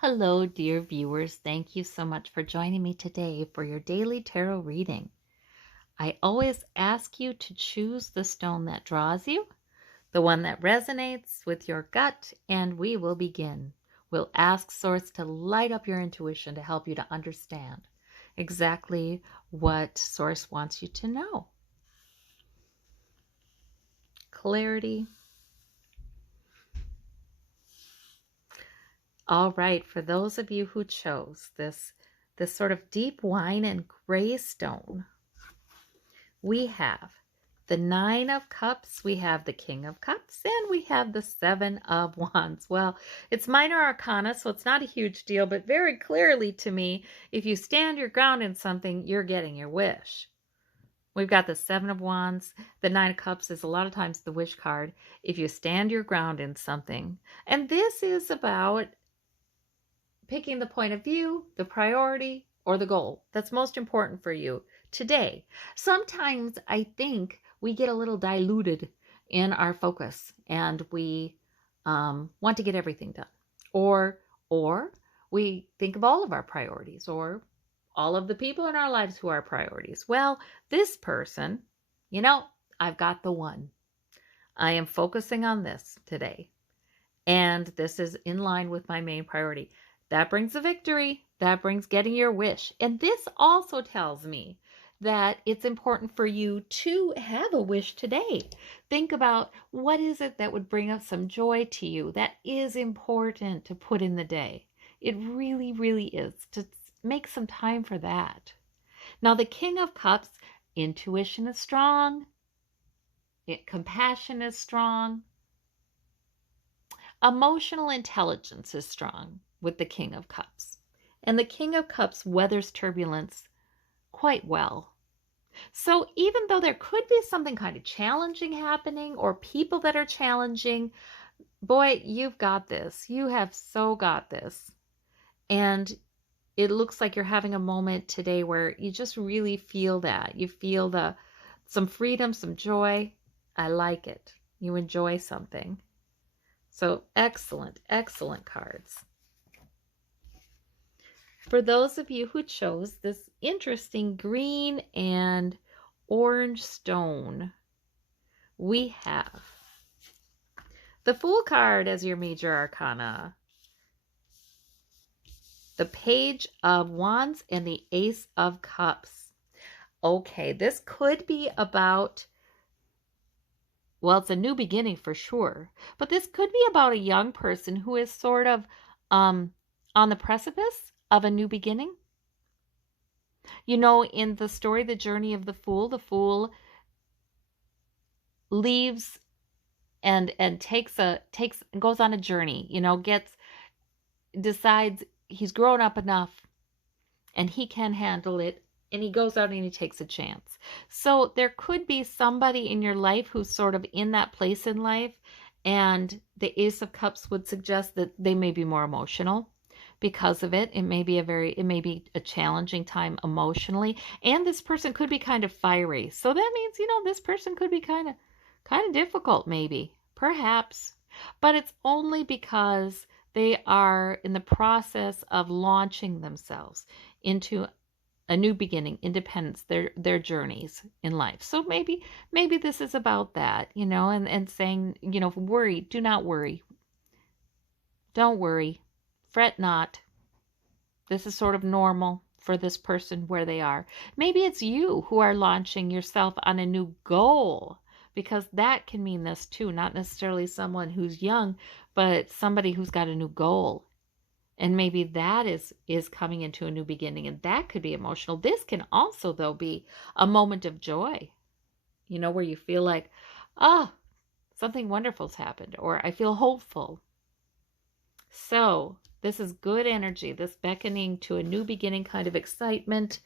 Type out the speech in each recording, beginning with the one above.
Hello, dear viewers. Thank you so much for joining me today for your daily tarot reading. I always ask you to choose the stone that draws you, the one that resonates with your gut, and we will begin. We'll ask Source to light up your intuition to help you to understand exactly what Source wants you to know. Clarity. All right, for those of you who chose this sort of deep wine and gray stone, we have the Nine of Cups, we have the King of Cups, and we have the Seven of Wands. Well, it's minor arcana, so it's not a huge deal, but very clearly to me, if you stand your ground in something, you're getting your wish. We've got the Seven of Wands. The Nine of Cups is a lot of times the wish card. If you stand your ground in something, and this is about picking the point of view, the priority, or the goal that's most important for you today. Sometimes I think we get a little diluted in our focus and we want to get everything done. Or we think of all of our priorities or all of the people in our lives who are priorities. Well, this person, I've got the one. I am focusing on this today. And this is in line with my main priority. That brings a victory. That brings getting your wish. And this also tells me that it's important for you to have a wish today. Think about what is it that would bring up some joy to you. That is important to put in the day. It really, really is, to make some time for that. Now, the King of Cups, intuition is strong. Compassion is strong. Emotional intelligence is strong with the King of Cups. And the King of Cups weathers turbulence quite well. So even though there could be something kind of challenging happening or people that are challenging, boy, you've got this. You have so got this. And it looks like you're having a moment today where you just really feel that. You feel some freedom, some joy. I like it. You enjoy something. So excellent, excellent cards. For those of you who chose this interesting green and orange stone, we have the Fool card as your major arcana, the Page of Wands, and the Ace of Cups. Okay, this could be about, well, it's a new beginning for sure, but this could be about a young person who is sort of on the precipice of a new beginning. In the story, The Journey of the Fool leaves and goes on a journey, decides he's grown up enough and he can handle it, and he goes out and he takes a chance. So there could be somebody in your life who's sort of in that place in life, and the Ace of Cups would suggest that they may be more emotional because of it. It may be a challenging time emotionally, and this person could be kind of fiery. So that means, this person could be kind of difficult, maybe, perhaps, but it's only because they are in the process of launching themselves into a new beginning, independence, their journeys in life. So maybe this is about that, and saying, worry, do not worry. Don't worry. Fret not. This is sort of normal for this person where they are. Maybe it's you who are launching yourself on a new goal, because that can mean this too. Not necessarily someone who's young, but somebody who's got a new goal. And maybe that is coming into a new beginning, and that could be emotional. This can also, though, be a moment of joy, where you feel like, something wonderful's happened, or I feel hopeful. So this is good energy, this beckoning to a new beginning kind of excitement.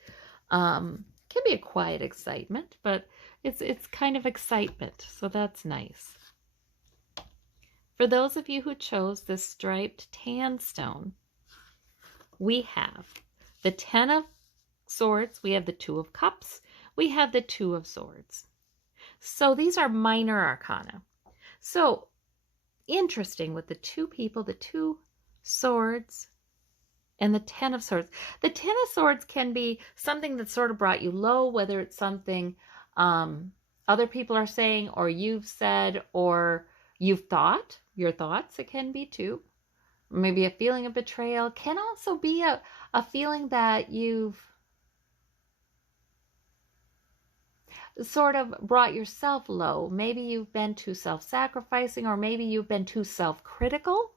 Can be a quiet excitement, but it's kind of excitement, so that's nice. For those of you who chose this striped tan stone, we have the Ten of Swords, we have the Two of Cups, we have the Two of Swords. So these are minor arcana. So interesting with the two people, the two swords, and the Ten of Swords. The Ten of Swords can be something that sort of brought you low, whether it's something other people are saying, or you've said, or you've thought, your thoughts, it can be too. Maybe a feeling of betrayal. Can also be a feeling that you've sort of brought yourself low. Maybe you've been too self-sacrificing, or maybe you've been too self-critical.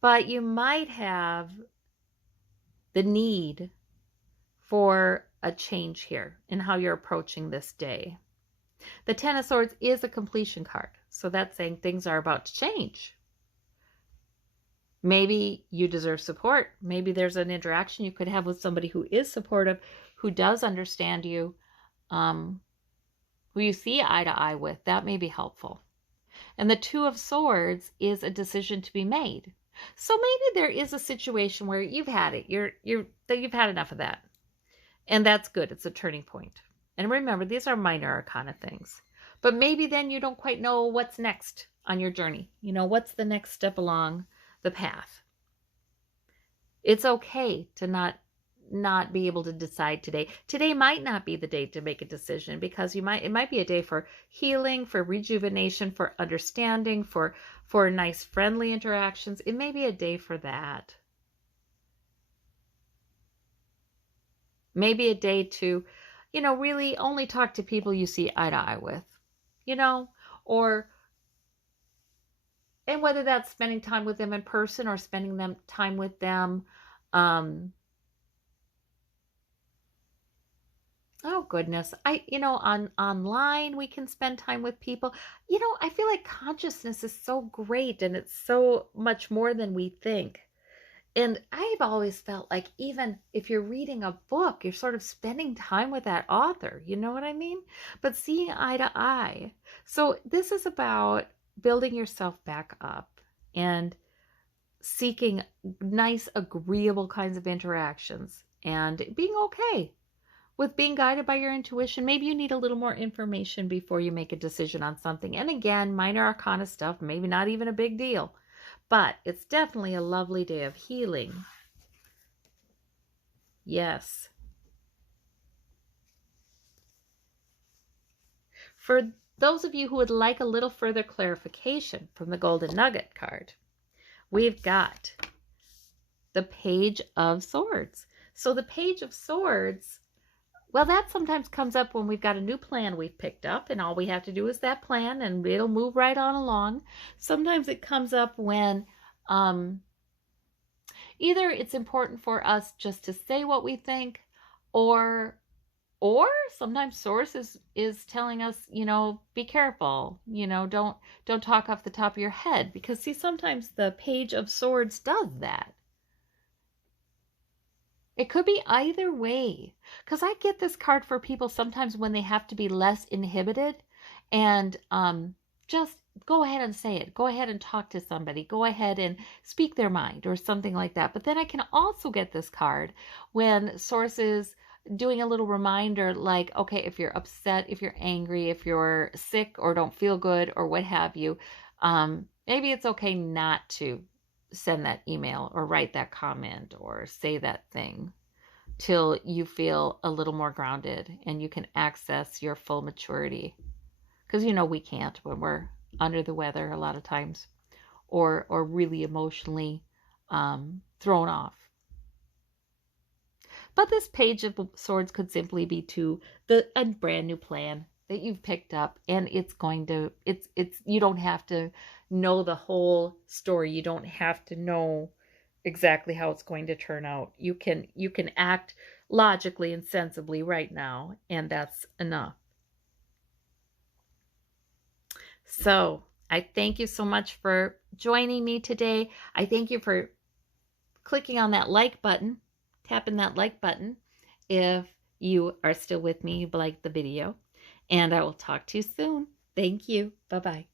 But you might have the need for a change here in how you're approaching this day. The Ten of Swords is a completion card. So that's saying things are about to change. Maybe you deserve support. Maybe there's an interaction you could have with somebody who is supportive, who does understand you, who you see eye to eye with. That may be helpful. And the Two of Swords is a decision to be made. So maybe there is a situation where you've had it. You've had enough of that. And that's good. It's a turning point. And remember, these are minor arcana things. But maybe then you don't quite know what's next on your journey. You know, what's the next step along the path? It's okay to not be able to decide today. Today might not be the day to make a decision, because it might be a day for healing, for rejuvenation, for understanding, for nice friendly interactions. It may be a day for that. Maybe a day to, really only talk to people you see eye to eye with, and whether that's spending time with them in person or spending time with them, oh goodness, online we can spend time with people. I feel like consciousness is so great, and it's so much more than we think. And I've always felt like even if you're reading a book, you're sort of spending time with that author. You know what I mean? But seeing eye to eye. So this is about building yourself back up and seeking nice, agreeable kinds of interactions and being okay with being guided by your intuition. Maybe you need a little more information before you make a decision on something. And again, minor arcana stuff, maybe not even a big deal. But it's definitely a lovely day of healing. Yes. For those of you who would like a little further clarification from the Golden Nugget card, we've got the Page of Swords. So the Page of Swords, well, that sometimes comes up when we've got a new plan we've picked up, and all we have to do is that plan, and it'll move right on along. Sometimes it comes up when either it's important for us just to say what we think, or sometimes Source is telling us, be careful, don't talk off the top of your head, because see, sometimes the Page of Swords does that. It could be either way, because I get this card for people sometimes when they have to be less inhibited, and just go ahead and say it. Go ahead and talk to somebody. Go ahead and speak their mind or something like that. But then I can also get this card when Source is doing a little reminder, like, okay, if you're upset, if you're angry, if you're sick or don't feel good or what have you, maybe it's okay not to send that email or write that comment or say that thing till you feel a little more grounded and you can access your full maturity. Because we can't when we're under the weather a lot of times, or really emotionally thrown off. But this Page of Swords could simply be to a brand new plan that you've picked up, and it's you don't have to know the whole story. You don't have to know exactly how it's going to turn out. You can act logically and sensibly right now, and that's enough. So I thank you so much for joining me today. I thank you for clicking on that like button, tapping that like button if you are still with me, you like the video. And I will talk to you soon. Thank you. Bye-bye.